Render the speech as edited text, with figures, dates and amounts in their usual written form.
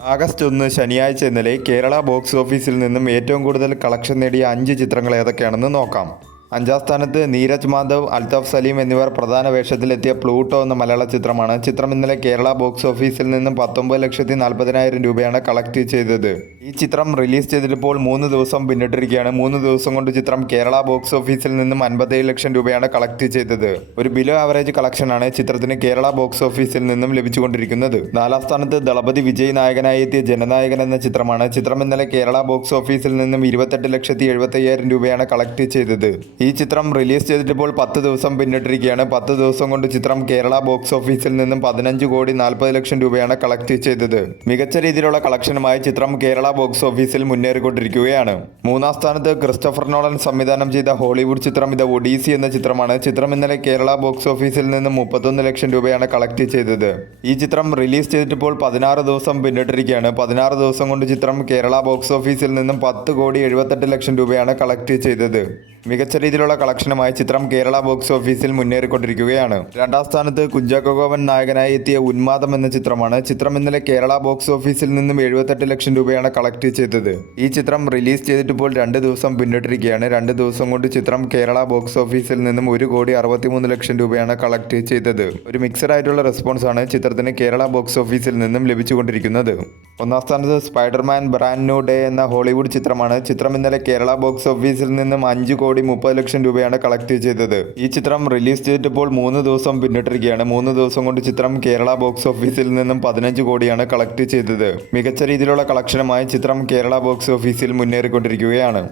August 1 ശനിയാഴ്ച ഇന്നലെ Kerala box ഓഫീസിൽ നിന്നും ഏറ്റവും കൂടുതൽ കളക്ഷൻ നേടിയ 5 ചിത്രങ്ങൾ ഏതൊക്കെയാണെന്ന് നോക്കാം. 5-ാം സ്ഥാനത്ത് നീരജ് മാധവ്, അൽതാഫ് സലീം എന്നിവർ പ്രധാന വേഷത്തിലെത്തിയ പ്ലൂട്ടോ എന്ന മലയാള ചിത്രമാണ്. ചിത്രം ഇന്നലെ കേരള ബോക്സ് ഓഫീസിൽ നിന്നും 19,40,000 രൂപയാണ് കളക്ട് ചെയ്തത്. ഈ ചിത്രം റിലീസ് ചെയ്തിട്ടിപ്പോൾ 3 ദിവസം പിന്നിട്ടിരിക്കുകയാണ്. 3 ദിവസം കൊണ്ട് ചിത്രം കേരള ബോക്സ് ഓഫീസിൽ നിന്നും 57 ലക്ഷം രൂപയാണ് കളക്ട് ചെയ്തത്. ഒരു ബിലോ ആവറേജ് കളക്ഷനാണ് ചിത്രത്തിന് കേരള ബോക്സ് ഓഫീസിൽ നിന്നും ലഭിച്ചുകൊണ്ടിരിക്കുന്നത്. 4-ാം സ്ഥാനത്ത് ദളപതി വിജയ് നായകനായി എത്തിയ ജനനായകൻ എന്ന ചിത്രമാണ്. ചിത്രം ഇന്നലെ കേരള ബോക്സ് ഓഫീസിൽ നിന്നും 28,75,000 രൂപയാണ് കളക്ട് ചെയ്തത്. ഈ ചിത്രം റിലീസ് ചെയ്തിട്ടിപ്പോൾ 10 ദിവസം പിന്നിട്ടിരിക്കുകയാണ്. 10 ദിവസം കൊണ്ട് ചിത്രം കേരള ബോക്സ് ഓഫീസിൽ നിന്നും 15,40,00,000 രൂപയാണ് കളക്ട് ചെയ്തത്. മികച്ച രീതിയിലുള്ള കളക്ഷനുമായി ചിത്രം കേരള ബോക്സ് ഓഫീസിൽ മുന്നേറിക്കൊണ്ടിരിക്കുകയാണ്. 3-ാം സ്ഥാനത്ത് ക്രിസ്റ്റഫർ നോളൻ സംവിധാനം ചെയ്ത ഹോളിവുഡ് ചിത്രം ദ ഒഡീസി എന്ന ചിത്രമാണ്. ചിത്രം ഇന്നലെ കേരള ബോക്സ് ഓഫീസിൽ നിന്നും 31 ലക്ഷം രൂപയാണ് കളക്ട് ചെയ്തത്. ഈ ചിത്രം റിലീസ് ചെയ്തിട്ടിപ്പോൾ 16 ദിവസം പിന്നിട്ടിരിക്കുകയാണ്. 16 ദിവസം കൊണ്ട് ചിത്രം കേരള ബോക്സ് ഓഫീസിൽ നിന്നും 10,78,00,000 രൂപയാണ് കളക്ട് ചെയ്തത്. മികച്ച രീതിയിലുള്ള കളക്ഷനുമായി ചിത്രം കേരള ബോക്സ് ഓഫീസിൽ മുന്നേറിക്കൊണ്ടിരിക്കുകയാണ്. 2-ാം സ്ഥാനത്ത് കുഞ്ചാക്കോ ബോബൻ നായകനായി എത്തിയ ഉന്മാദം എന്ന ചിത്രമാണ്. ചിത്രം ഇന്നലെ കേരള ബോക്സ് ഓഫീസിൽ നിന്നും 78 ലക്ഷം രൂപയാണ് കളക്ട് ചെയ്തത്. ഈ ചിത്രം റിലീസ് ചെയ്തിട്ടിപ്പോൾ 2 ദിവസം പിന്നിട്ടിരിക്കുകയാണ്. 2 ദിവസം കൊണ്ട് ചിത്രം കേരള ബോക്സ് ഓഫീസിൽ നിന്നും 1,63,00,000 രൂപയാണ് കളക്ട് ചെയ്തത്. ഒരു മിക്സഡ് ആയിട്ടുള്ള റെസ്പോൺസാണ് ചിത്രത്തിന് കേരള ബോക്സ് ഓഫീസിൽ നിന്നും ലഭിച്ചുകൊണ്ടിരിക്കുന്നത്. 1-ാം സ്ഥാനത്ത് സ്പൈഡർമാൻ ബ്രാൻഡ് ന്യൂ ഡേ എന്ന ഹോളിവുഡ് ചിത്രമാണ്. ചിത്രം ഇന്നലെ കേരള ബോക്സ് ഓഫീസിൽ നിന്നും 5,30,00,000 രൂപയാണ് കളക്ട് ചെയ്തത്. ഈ ചിത്രം റിലീസ് ചെയ്തിട്ടിപ്പോൾ 3 ദിവസം പിന്നിട്ടിരിക്കുകയാണ്. 3 ദിവസം കൊണ്ട് ചിത്രം കേരള ബോക്സ് ഓഫീസിൽ നിന്നും 15 കോടിയാണ് കളക്ട് ചെയ്തത്. മികച്ച രീതിയിലുള്ള കളക്ഷനുമായി ചിത്രം കേരള ബോക്സ് ഓഫീസിൽ മുന്നേറിക്കൊണ്ടിരിക്കുകയാണ്.